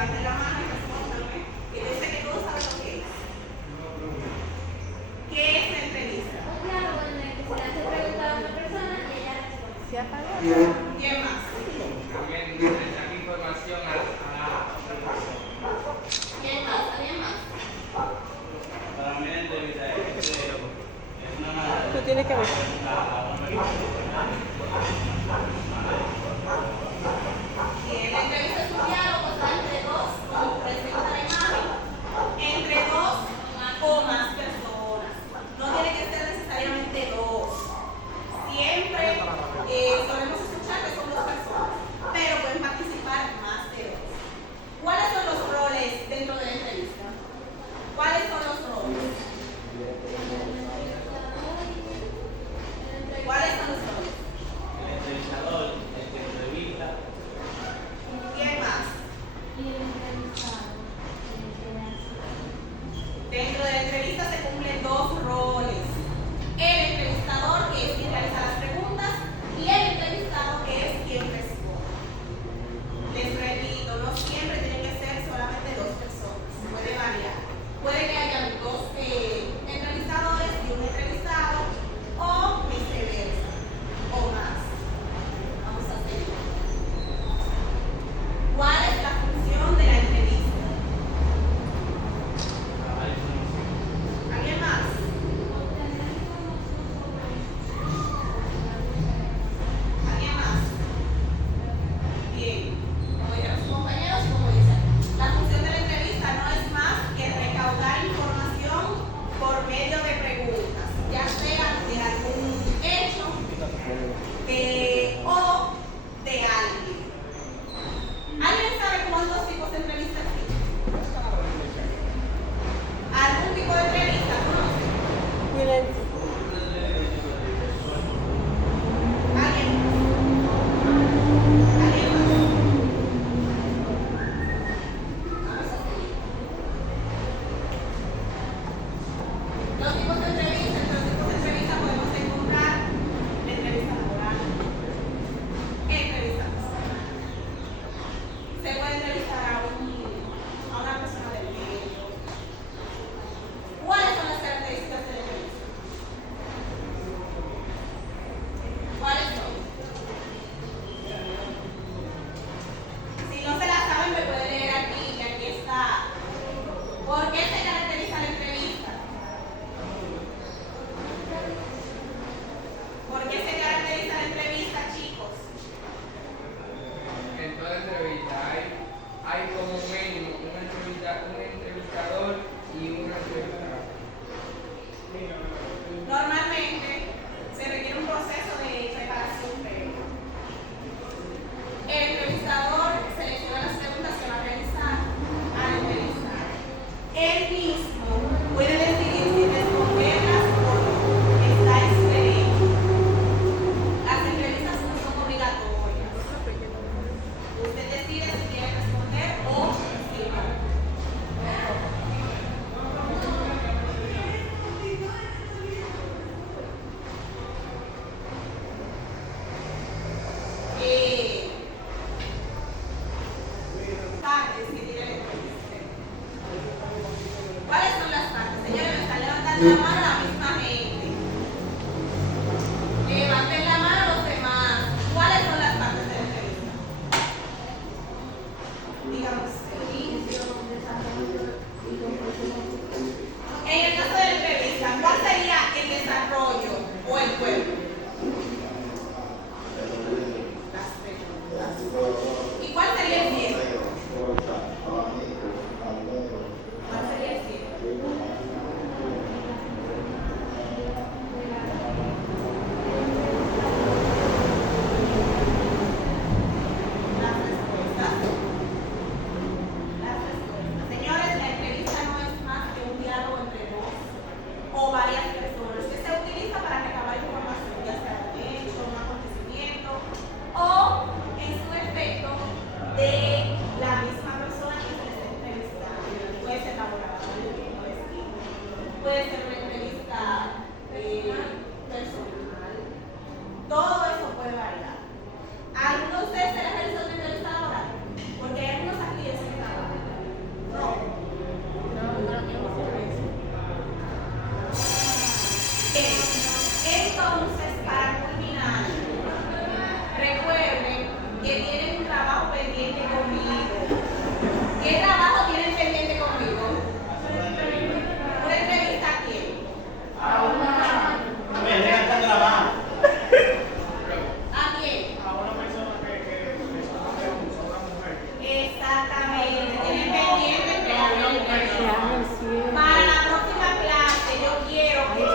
levanten la mano y respóndanme. Y dice que todos saben lo que es. ¿Qué es la entrevista? Un diálogo en el que se le hace preguntar a una persona y ella responde. ¿Se apagó? ¿Quién más? También se le saca información a la otra persona. ¿Quién más? ¿Alguien más? Para mí la entrevista es una manera Tú tienes que ver. Bien, la entrevista es un diálogo, está entre dos, como presenta la imagen, entre dos o más personas. No tiene que ser necesariamente dos. Siempre solemos escuchar que son dos personas, pero pueden participar más de dos. ¿Cuáles son los roles dentro de la entrevista? ¿Cuáles son los roles? ¿Cuáles son los roles? el entrevistador, el que entrevista. ¿Quién más? Y el entrevistado. Dentro de la entrevista se cumplen dos roles. El entrevistador, que es quien realiza las preguntas, y el entrevistado, que es quien responde. Les repito, no siempre tienen que ser solamente dos personas, puede variar. Puede que haya dos entrevistadores y un entrevistado, o viceversa, o más. Vamos a seguir. ¿Cuál es la función de la entrevista? ¿Alguien más? ¿Alguien más? Bien, como dijeron sus compañeros y como dicen, la función de la entrevista no es más que recaudar información por medio de preguntas, ya sea de algún hecho o de alguien. ¿Alguien sabe cuántos tipos de entrevistas existen? ¿Algún tipo de entrevista conoce? Silencio. ¿Alguien? ¿Alguien más? Vamos a seguir. Los tipos de entrevista, entre los tipos de entrevista podemos encontrar la entrevista laboral, entrevista personal. Se puede entrevistar a una persona del medio. ¿Cuáles son las características de la entrevista? ¿Cuáles son? Si no se la saben, me puede leer aquí, que aquí está. ¿Por qué se caracteriza la entrevista? ¿Por qué se caracteriza la entrevista, chicos? En toda entrevista hay como mínimo un entrevistador y una entrevistada. Normalmente se requiere un proceso de preparación previa. El entrevistador selecciona las preguntas que va a realizar al entrevistar. Él mismo puede decidir si responderlas o no. Está en su derecho. Las entrevistas no son obligatorias. Usted decide si quiere responder o si no. Partes que tiene la entrevista. ¿Cuáles son las partes? Señores, me están levantando la mano la misma gente. Levanten la mano los demás. ¿Cuáles son las partes de la entrevista? Digamos, inicio, desarrollo y conclusión. En el caso de la entrevista, ¿cuál sería el desarrollo o el cuerpo? Las preguntas. ¿Y cuál sería el cierre? ¿Cuál sería el cierre? ¿Qué trabajo tienen pendiente conmigo? Hacer una entrevista. ¿Una entrevista a quién? Me estoy gastando la mano. ¿A quién? Exactamente. Tienen pendiente entregar. Para la próxima clase yo quiero que